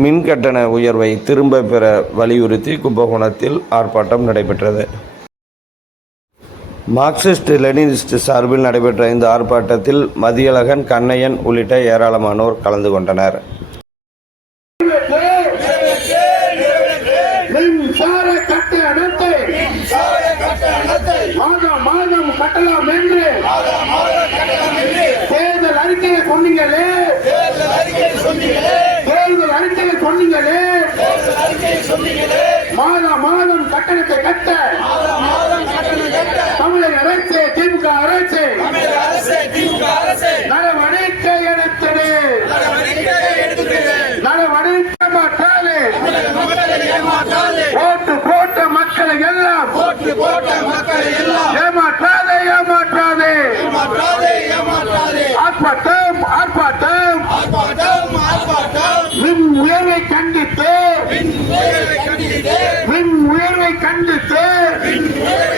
மின் கட்டண உயர்வை திரும்ப பெற வலியுறுத்தி கும்பகோணத்தில் ஆர்ப்பாட்டம் நடைபெற்றது. மார்க்சிஸ்ட் லெனினிஸ்ட் சார்பில் நடைபெற்ற இந்த ஆர்ப்பாட்டத்தில் மதியழகன் கண்ணையன் உள்ளிட்ட ஏராளமானோர் கலந்து கொண்டனர். தேர்தல் அறிக்கையை சொன்னீங்களே தேர்தல் அறிக்கையை சொன்னீங்களே மாதம் மாதம் கட்டணத்தை கட்ட. தமிழக அரசு திமுக அரசு. நடவடிக்கை எடுத்தது. நடவடிக்கை மாற்றாது ஓட்டு போட்ட மக்களை எல்லாம். ஏமாற்றாதே ஏமாற்றாதே. ஆர்ப்பாட்டம் ஆர்ப்பாட்டம் muera y cándese. ¡Y muera!